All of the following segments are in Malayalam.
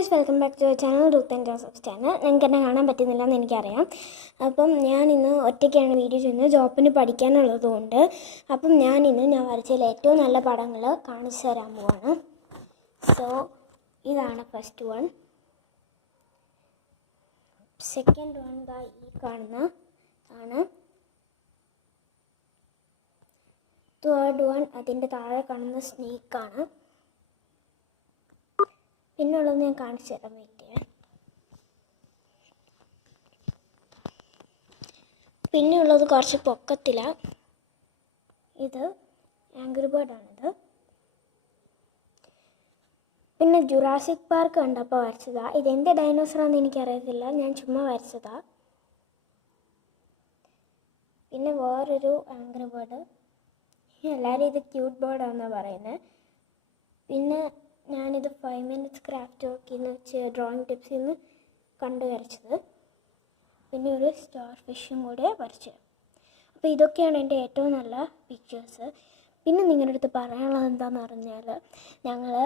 Guys, welcome back to channel Ruth and Joseph channel. നിങ്ങൾക്ക് എന്നെ കാണാൻ പറ്റുന്നില്ല എന്ന് എനിക്കറിയാം. അപ്പം ഞാൻ ഇന്ന് ഒറ്റയ്ക്കാണ് വീഡിയോ ചെയ്യുന്നത്, ജോബിന് പഠിക്കാനുള്ളതുകൊണ്ട്. അപ്പം ഞാൻ വരച്ചതിൽ ഏറ്റവും നല്ല പടങ്ങൾ കാണിച്ചു തരാൻ പോവാണ്. സോ ഇതാണ് ഫസ്റ്റ് വൺ. സെക്കൻഡ് വൺ ഈ കാണുന്ന ആണ്. തേർഡ് വൺ അതിൻ്റെ താഴെ കാണുന്ന സ്നേക്കാണ്. പിന്നുള്ളത് ഞാൻ കാണിച്ചു തരാൻ വേണ്ടിയാണ്. പിന്നെയുള്ളത് കുറച്ച് പൊക്കത്തിലാണ്. ഇത് ആംഗ്രി ബേർഡാണിത്. പിന്നെ ജുറാസിക് പാർക്ക് കണ്ടപ്പോൾ വരച്ചതാ. ഇതെന്ത് ഡൈനോസറാണെന്ന് എനിക്കറിയത്തില്ല, ഞാൻ ചുമ്മാ വരച്ചതാ. പിന്നെ വേറൊരു ആംഗ്രി ബേർഡ്. എല്ലാവരും ഇത് ക്യൂട്ട് ബേർഡാണെന്നാണ് പറയുന്നത്. പിന്നെ ഞാനിത് 5 minutes ക്രാഫ്റ്റ് വർക്കിൽ നിന്ന് ഡ്രോയിങ് ടിപ്സിൽ നിന്ന് കണ്ടു വരച്ചത്. പിന്നെ ഒരു സ്റ്റാർ ഫിഷും കൂടെ വരച്ചത്. അപ്പോൾ ഇതൊക്കെയാണ് എൻ്റെ ഏറ്റവും നല്ല പിക്ചേഴ്സ്. പിന്നെ നിങ്ങളുടെ അടുത്ത് പറയാനുള്ളത് എന്താണെന്ന് പറഞ്ഞാൽ, ഞങ്ങൾ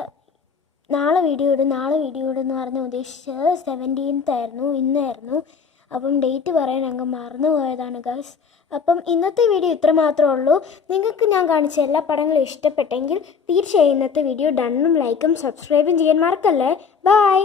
നാളെ വീഡിയോ ഇടുമെന്ന് പറഞ്ഞ് ഉദ്ദേശിച്ചത് 17th ആയിരുന്നു, ഇന്നായിരുന്നു. അപ്പം ഡേറ്റ് പറയാൻ അങ്ങ് മറന്നു പോയതാണ് ഗൈസ്. അപ്പം ഇന്നത്തെ വീഡിയോ ഇത്ര മാത്രമേ ഉള്ളൂ. നിങ്ങൾക്ക് ഞാൻ കാണിച്ച എല്ലാ പടങ്ങളും ഇഷ്ടപ്പെട്ടെങ്കിൽ തീർച്ചയായും ഇന്നത്തെ വീഡിയോ ഡണ്ണും ലൈക്കും സബ്സ്ക്രൈബും ചെയ്യാൻ മറക്കല്ലേ. ബൈ.